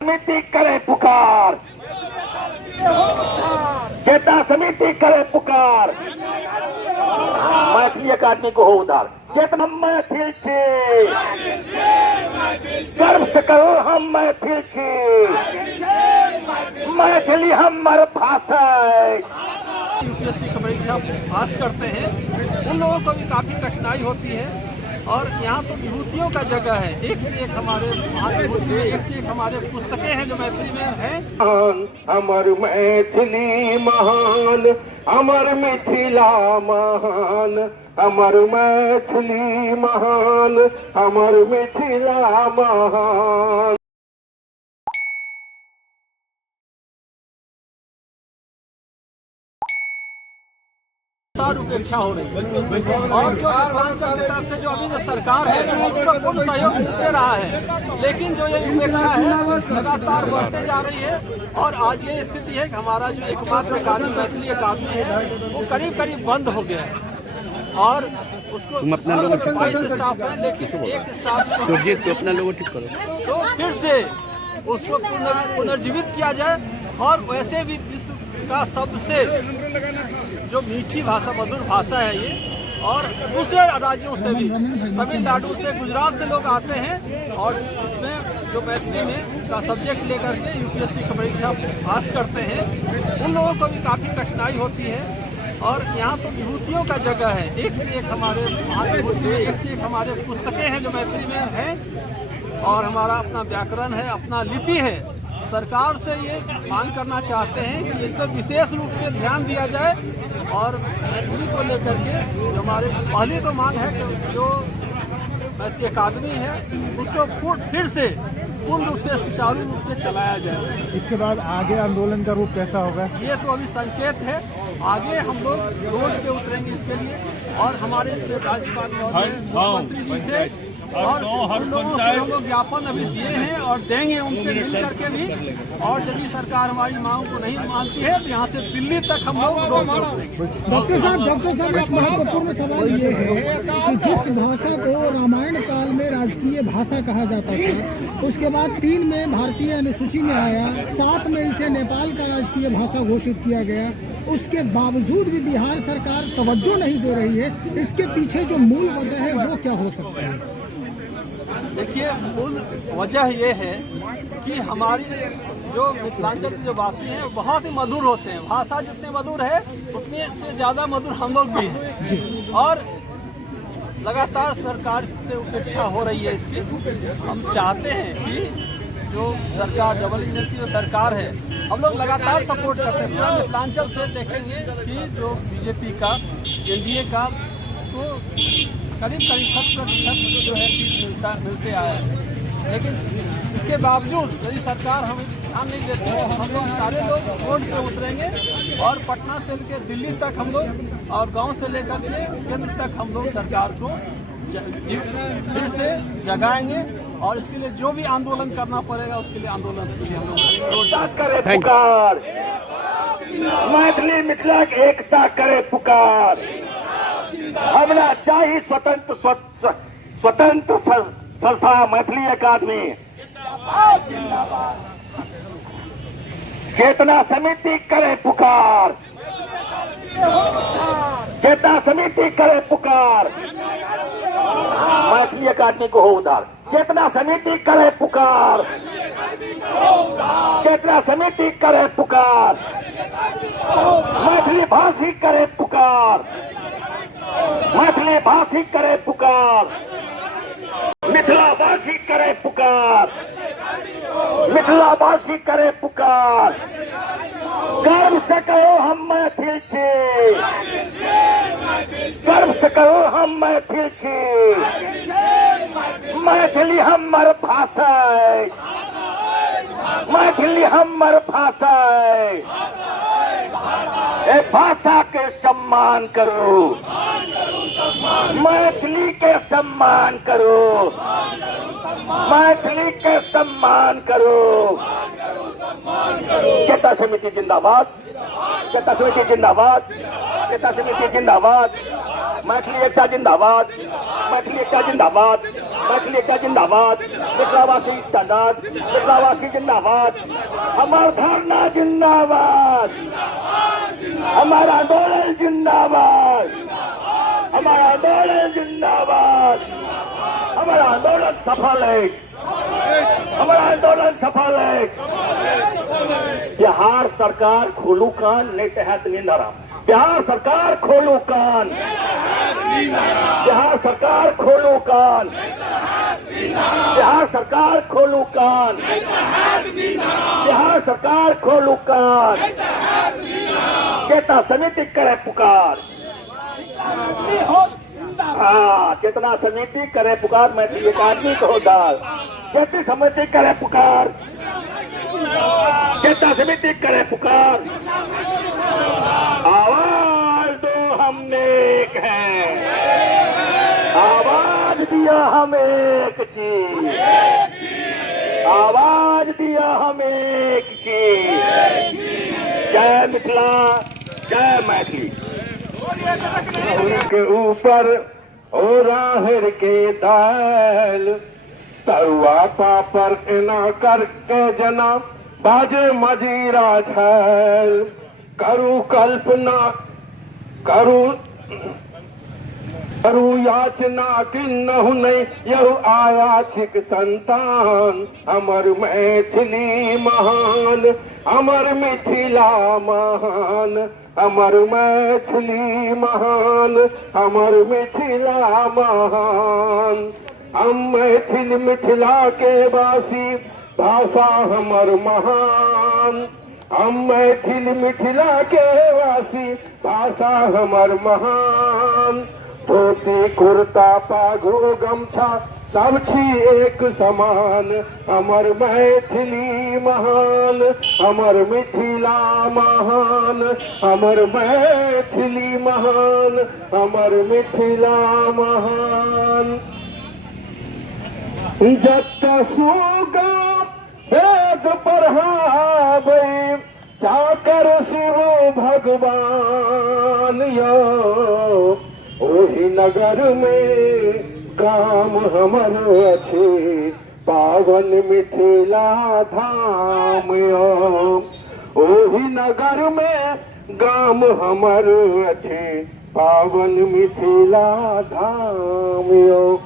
समिति करे पुकार, चेतना समिति करे पुकार, मैथिली अकादमी को हो उधार। चेतना मैथिल छी, गर्व से कहो हम मैथिल छी, मैथिली हमार भाषा है। यूपीएससी की परीक्षा पास करते हैं उन लोगों को भी काफ़ी कठिनाई होती है। और यहाँ तो विभूतियों का जगह है, एक से एक हमारे महान विभूति, एक से एक हमारे पुस्तकें हैं जो मैथिली में हैं। अमर मैथिली महान, अमर मिथिला महान, अमर मैथिली महान, अमर मिथिला महान। उपेक्षा हो रही है और जो मिथिलांचल की तरफ से जो अभी जो सरकार है उसका पूर्ण सहयोग मिलते रहा है, लेकिन जो ये उपेक्षा है लगातार बढ़ते जा रही है। और आज ये स्थिति है कि हमारा जो एकमात्र अकादमी मैथिली अकादमी है वो करीब करीब बंद हो गया है और उसको 22 स्टाफ है, लेकिन एक स्टाफ तो फिर से उसको पुनर्जीवित किया जाए। और वैसे भी विश्व का सबसे जो मीठी भाषा, मधुर भाषा है ये, और दूसरे राज्यों से भी, तमिलनाडु से, गुजरात से लोग आते हैं और इसमें जो मैथिली में का सब्जेक्ट लेकर के यूपीएससी की परीक्षा पास करते हैं उन लोगों को भी काफ़ी कठिनाई होती है। और यहाँ तो विभूतियों का जगह है, एक से एक हमारे महान विभूति, एक से एक हमारे पुस्तकें हैं जो मैथिली में हैं। और हमारा अपना व्याकरण है, अपना लिपि है। सरकार से ये मांग करना चाहते हैं कि इस पर विशेष रूप से ध्यान दिया जाए और मैथिली को लेकर के जो हमारे पहली तो मांग है कि जो मैथिली अकादमी है उसको फिर से पूर्ण रूप से सुचारू रूप से चलाया जाए। इसके बाद आगे आंदोलन का रूप कैसा होगा? ये तो अभी संकेत है, आगे हम लोग रोड पे उतरेंगे इसके लिए और हमारे राज्यपाल महोदय, मुख्यमंत्री जी से और उन लोगों को हम लोग ज्ञापन अभी दिए हैं और देंगे उनसे मिल करके भी। और यदि सरकार हमारी मांग को नहीं मानती है तो यहाँ से दिल्ली तक हम लोग रोड पर उतरेंगे। डॉक्टर साहब एक महत्वपूर्ण सवाल ये है कि जिस भाषा को रामायण काल में राजकीय भाषा कहा जाता था, उसके बाद 3 में भारतीय अनुसूची में आया, 7 में इसे नेपाल का राजकीय भाषा घोषित किया गया, उसके बावजूद भी बिहार सरकार तवज्जो नहीं दे रही है। इसके पीछे जो मूल वजह है वो क्या हो सकता है? देखिए, मूल वजह ये है कि हमारी जो मिथिलांचल के जो वासी हैं बहुत ही मधुर होते हैं। भाषा जितने मधुर है उतने से ज़्यादा मधुर हम लोग भी हैं और लगातार सरकार से उपेक्षा हो रही है इसकी। हम चाहते हैं कि जो सरकार, डबल इंजन की जो सरकार है, हम लोग लगातार सपोर्ट करते हैं। पूरा मिथिलांचल से देखेंगे कि जो बीजेपी का, एनडीए का तो करीब 70% जो है सीट मिलते आया है। लेकिन इसके बावजूद यदि सरकार हमें ध्यान नहीं देते तो हम लोग सारे लोग रोड पे उतरेंगे और पटना से लेकर दिल्ली तक हम लोग और गांव से लेकर के केंद्र तक हम लोग सरकार को फिर से जगाएंगे। और इसके लिए जो भी आंदोलन करना पड़ेगा उसके लिए आंदोलन के लिए हम लोग करे पुकार, मैथिली मिथिला की एकता करे पुकार। हमरा चाहिए स्वतंत्र संस्था मैथिली अकादमी। चेतना समिति करे पुकार, चेतना समिति करे पुकार, मैथिली अकादमी को हो उधार। चेतना समिति करे पुकार, चेतना समिति करे पुकार, मैथिली भाषी करे पुकार, मैथिली भाषी करे पुकार, मिथिला भाषी करे पुकार, मिथिला भाषी करे पुकार। गर्व से कहो हम मैथिल छी, गर्व से कहो हम मैथिल छी, मैथिली हमार भाषा है, मैथिली हमार भाषा है। ए भाषा के सम्मान करो, मैथिली के सम्मान करो, मैथिली के सम्मान करो। चेतना समिति जिंदाबाद, चेतना समिति जिंदाबाद, चेतना समिति जिंदाबाद। मैथिली एकता जिंदाबाद, मैथिली एकता जिंदाबाद, मैथिली एकता जिंदाबाद, मिथिलावासी जिंदाबाद, मिथिलावासी जिंदाबाद, हमार धरना जिंदाबाद, हमारा आंदोलन जिंदाबाद, हमारा आंदोलन जिंदाबाद, हमारा आंदोलन सफल है, हमारा आंदोलन सफल है। बिहार सरकार खोलू कान नहीं तहत निंदरा, बिहार सरकार खोलू कान, बिहार सरकार खोलू कान, बिहार सरकार खोलू कान, बिहार सरकार खोलू कान, चेतना समिति करे पुकार, हाँ चेतना समिति करे पुकार, मैथिली एकाडमी को डाल, चेतना समिति करे पुकार, चेतना समिति करे पुकार, आवाज दो हम एक हैं, आवाज दिया हम एक चीज, आवाज दिया हम एक चीज, जय मिथिला, जय मैथिली। के ऊपर ओ राहर के दाल, तरुआ पापर एना करके जना बाजे मजीरा झल, करू कल्पना करू याचना किन्नहु नहीं यहु आया छिक संतान, अमर मैथिली महान, अमर मिथिला महान, अमर मैथिली महान, अमर मिथिला महान। हम मैथिल मिथिला के वासी, भाषा हमर महान, हम मैथिल मिथिला के वासी, भाषा हमर महान। धोती कुर्ता पागो गमछा सब छी एक समान, हमर मैथिली महान, हमर मिथिला महान, हमर मैथिली महान, हमर मिथिला महान। जत सुगा वेद पढ़ाबै, चाकर शिव भगवान यो, ओहि नगर में गाम हमर अछि, पावन मिथिला धाम यो, ओहि नगर में गाम हमर अछि, पावन मिथिला धाम यो।